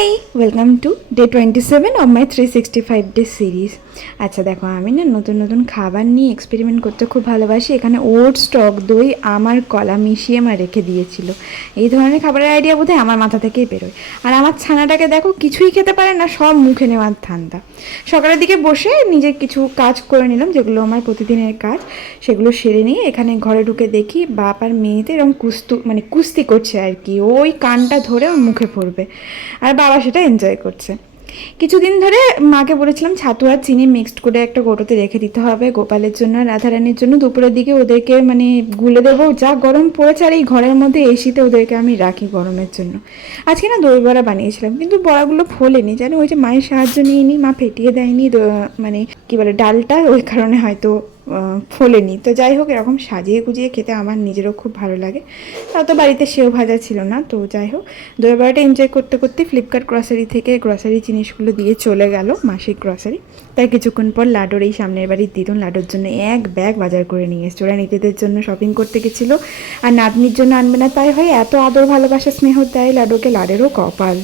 High, welcome to day 27 of my 365 day series. আচ্ছা দেখো, আমি না নতুন নতুন খাবার নিয়ে এক্সপেরিমেন্ট করতে খুব ভালোবাসি। এখানে ওটস, টক দই, আমার কলা মিশিয়ে মা রেখে দিয়েছিল। এই ধরনের খাবারের আইডিয়া বোধহয় আমার মাথা থেকেই বেরোয়। আর আমার ছানাটাকে দেখো, কিছুই খেতে পারে না, সব মুখে নেওয়ার ধান্দা। সকালের দিকে বসে নিজে কিছু কাজ করে নিলাম, যেগুলো আমার প্রতিদিনের কাজ, সেগুলো সেরে নিয়ে এখানে ঘরে ঢুকে দেখি বাপ আর মেয়েতে এরকম কুস্তি করছে আর কি। ওই কানটা ধরে ওর মুখে পড়বে, আর বাবা সেটা এনজয় করছে। কিছুদিন ধরে মাকে বলেছিলাম ছাতু আর চিনি মিক্সড করে একটা কৌটোতে রেখে দিতে হবে গোপালের জন্য, রাধারানীর জন্য। দুপুরের দিকে ওদেরকে গুলে দেবো। যা গরম পড়েছে, আর এই ঘরের মধ্যে এসিতে ওদেরকে আমি রাখি গরমের জন্য। আজকে না দই বড়া বানিয়েছিলাম, কিন্তু বড়াগুলো ফোলেনি, যেন ওই যে মায়ের সাহায্য নিয়ে নিই, মা ফেটিয়ে দেয়নি কি বলে ডালটা, ওই কারণে হয়তো ফোলেনি। তো যাই হোক, এরকম সাজিয়ে গুজিয়ে খেতে আমার নিজেরও খুব ভালো লাগে। তাও তো বাড়িতে সেও ভাজা ছিল না। তো যাই হোক, দই বড়াটা এনজয় করতে করতে ফ্লিপকার্ট গ্রসারি থেকে গ্রসারি জিনিসগুলো দিয়ে চলে গেল, মাসিক গ্রসারি। তাই কিছুক্ষণ পর লাডোর এই সামনের বাড়ির দিদুন লাডোর জন্য এক ব্যাগ বাজার করে নিয়ে এসছে। ওরা নিজেদের জন্য শপিং করতে গেছিলো, আর নাতনির জন্য আনবে না তাই হয়। এত আদর ভালোবাসা স্নেহ দেয় লাডোকে, লাডেরও কপাল।